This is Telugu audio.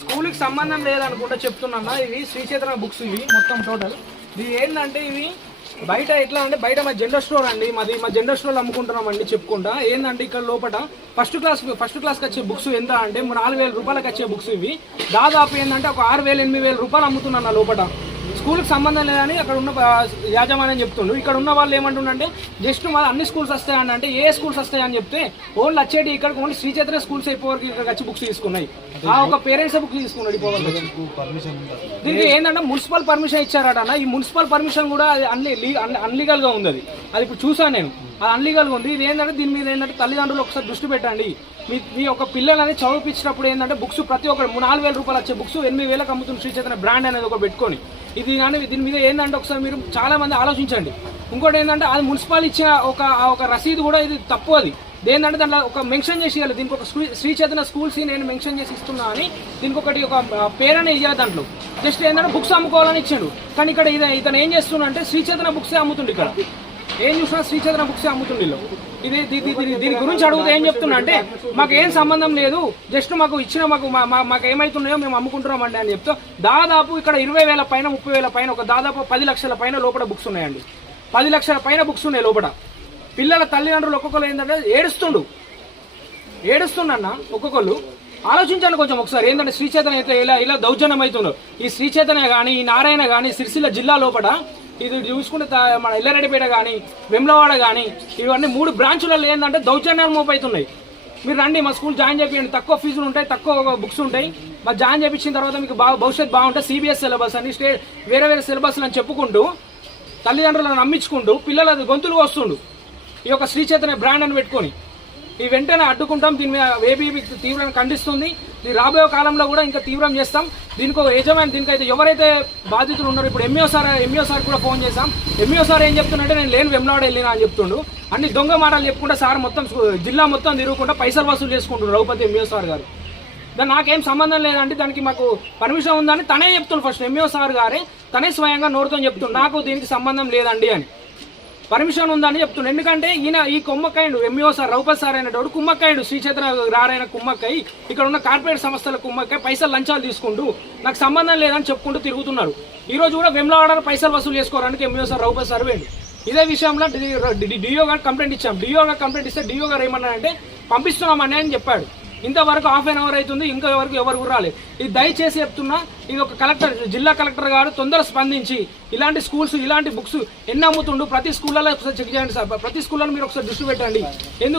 స్కూల్కి సంబంధం లేదనుకుంటా చెప్తున్నా ఇవి శ్రీచేతన బుక్స్ ఇవి మొత్తం టోటల్. ఇది ఏంటంటే ఇవి బయట ఎట్లా అంటే బయట మా జనరల్ స్టోర్ అండి. మాది మా జనరల్ స్టోర్ అమ్ముకుంటున్నాం అండి చెప్పుకుంటా. ఏంటంటే ఇక్కడ లోపల ఫస్ట్ క్లాస్ ఫస్ట్ క్లాస్కి వచ్చే బుక్స్ ఎంత అంటే నాలుగు వేల రూపాయలకి వచ్చే బుక్స్ ఇవి. దాదాపు ఏంటంటే ఒక ఆరు వేలు ఎనిమిది వేల రూపాయలు అమ్ముతున్నాను నా లోపల స్కూల్కి సంబంధం లేదని అక్కడ ఉన్న యాజమాన్యం చెప్తుండ్రు. ఇక్కడ ఉన్న వాళ్ళు ఏమంటుండంటే జస్ట్ మా అన్ని స్కూల్స్ వస్తాయని అంటే ఏ స్కూల్స్ వస్తాయని చెప్తే ఓన్లీ వచ్చేటి ఇక్కడ ఓన్లీ శ్రీ చైతన్య స్కూల్స్ అయిపోవరకు ఇక్కడ వచ్చి బుక్స్ తీసుకున్నాయి. ఆ ఒక పేరెంట్స్ బుక్ తీసుకున్నాడు దీనికి ఏంటంటే మున్సిపల్ పర్మిషన్ ఇచ్చారట అన్న. ఈ మున్సిపల్ పర్మిషన్ కూడా అది అన్లీ అన్లీగల్గా ఉంది అది. అది ఇప్పుడు చూసాను నేను. అది అన్లీగల్గా ఉంది. ఇది ఏంటంటే దీని మీద ఏంటంటే తల్లిదండ్రులు ఒకసారి దృష్టి పెట్టండి. మీ మీ యొక్క పిల్లలని చదివించినప్పుడు ఏంటంటే బుక్స్ ప్రతి ఒక్కరు నాలుగు వేల రూపాయలు వచ్చే బుక్స్ ఎనిమిది వేలకు అమ్ముతున్న శ్రీ చైతన్య బ్రాండ్ అనేది ఒక పెట్టుకొని ఇది కానీ దీని మీద ఏంటంటే ఒకసారి మీరు చాలామంది ఆలోచించండి. ఇంకోటి ఏంటంటే అది మున్సిపాలిటీ ఇచ్చిన ఒక ఒక రసీదు కూడా ఇది తప్పు అది. ఏంటంటే దాంట్లో ఒక మెన్షన్ చేసి ఇవ్వాలి దీనికి ఒక శ్రీ- చైతన్య స్కూల్స్ నేను మెన్షన్ చేసి ఇస్తున్నా అని దీనికి ఒకటి ఒక పేరనే ఇవ్వాలి దాంట్లో. జస్ట్ ఏంటంటే బుక్స్ అమ్ముకోవాలని ఇచ్చాడు. కానీ ఇక్కడ ఇది ఇతను ఏం చేస్తున్నా అంటే శ్రీ చైతన్య బుక్సే అమ్ముతుండు ఇక్కడ. ఏం చూసినా శ్రీచంద్ర బుక్స్ బుక్సే ఇది దీని గురించి అడిగితే ఏం చెప్తున్నా అంటే మాకు ఏం సంబంధం లేదు జస్ట్ మాకు ఇచ్చిన మాకు మా- మా- మాకు ఏమైతున్నాయో మేము అమ్ముకుంటున్నామండి అని చెప్తే దాదాపు ఇక్కడ ఇరవై వేల పైన ముప్పై వేల పైన ఒక దాదాపు పది లక్షల పైన లోపల బుక్స్ ఉన్నాయండి. పది లక్షల పైన బుక్స్ ఉన్నాయి లోపల. పిల్లల తల్లిదండ్రులు ఒక్కొక్కరు ఏంటంటే ఏడుస్తుండు. ఏడుస్తుండన్న ఒక్కొక్కరు ఆలోచించండి కొంచెం ఒకసారి ఏంటంటే శ్రీ అయితే ఇలా ఇలా దౌర్జన్యం అవుతున్నారు ఈ శ్రీచేతన కానీ ఈ నారాయణ కానీ సిరిసిల్ల జిల్లా లోపల ఇది చూసుకుంటే మన ఎల్లారెడ్డిపేట కానీ వెమ్లవాడ కానీ ఇవన్నీ మూడు బ్రాంచులలో ఏంటంటే దౌర్జన్యాలు మోపైతున్నాయి. మీరు రండి మా స్కూల్ జాయిన్ చేయండి తక్కువ ఫీజులు ఉంటాయి తక్కువ బుక్స్ ఉంటాయి. మా జాయిన్ చేయించిన తర్వాత మీకు బాగా భవిష్యత్తు బాగుంటుంది సిబిఎస్ సిలబస్ అని స్టే వేరే వేరే సిలబస్లు అని చెప్పుకుంటూ తల్లిదండ్రులను నమ్మించుకుంటూ పిల్లలది గొంతులు వస్తుండు ఈ యొక్క శ్రీచేతన బ్రాండ్ అని పెట్టుకొని. ఈ వెంటనే అడ్డుకుంటాం దీని మీద ఏబీబీ తీవ్రంగా ఖండిస్తుంది. ఇది రాబోయే కాలంలో కూడా ఇంకా తీవ్రం చేస్తాం. దీనికి ఒక యజమాని దీనికైతే ఎవరైతే బాధితులు ఉన్నారో ఇప్పుడు ఎంఈఓ సార్ ఎంఈఓ సార్ కూడా ఫోన్ చేశాం. ఎంఈఓ సార్ ఏం చెప్తుందంటే నేను లేని వెమ్లాడ వెళ్ళినా అని చెప్తుండు. అన్ని దొంగ మాటలు చెప్పుకుంటే సార్ మొత్తం జిల్లా మొత్తం తిరుగుకుంటా పైసలు వసూలు చేసుకుంటున్నారు రఘుపతి ఎంఈఓ సార్ గారు. దాని నాకేం సంబంధం లేదంటే దానికి మాకు పర్మిషన్ ఉందని తనే చెప్తుండు ఫస్ట్ ఎంఈఓ సార్ గారే తనే స్వయంగా నోరుతో చెప్తుండు నాకు దీనికి సంబంధం లేదండి అని. పర్మిషన్ ఉందని చెప్తుండు ఎందుకంటే ఈయన ఈ కుమ్మక్కాయుడు ఎంఈఓ సార్ రౌపతి సార్ అయినటువంటి కుమ్మక్కాయుడు శ్రీచేతన రారైన కుమ్మక్కై ఇక్కడ ఉన్న కార్పొరేట్ సంస్థల కుమ్మక్కై పైసలు లంచాలు తీసుకుంటూ నాకు సంబంధం లేదని చెప్పుకుంటూ తిరుగుతున్నారు. ఈ రోజు కూడా వెమ్లవాడ పైసలు వసూలు చేసుకోవడానికి ఎంఈఓ సార్ రౌపతి సార్ వేయండి ఇదే విషయంలో డిఓ గారు కంప్లైంట్ ఇచ్చాం. డిఓ గారు కంప్లైంట్ ఇస్తే డిఓ గారు ఏమన్నారంటే పంపిస్తున్నామని అని చెప్పాడు. ఇంతవరకు హాఫ్ అన్ అవర్ అవుతుంది ఇంకా వరకు ఎవరు కూడా ఇది దయచేసి చెప్తున్నా ఇది ఒక కలెక్టర్ జిల్లా కలెక్టర్ గారు తొందర స్పందించి ఇలాంటి స్కూల్స్ ఇలాంటి బుక్స్ ఎన్ని అమ్ముతుండు ప్రతి స్కూళ్ళలో ఒకసారి చెక్ చేయండి సార్ ప్రతి స్కూల్లో మీరు ఒకసారి దృష్టి పెట్టండి. ఎందుకు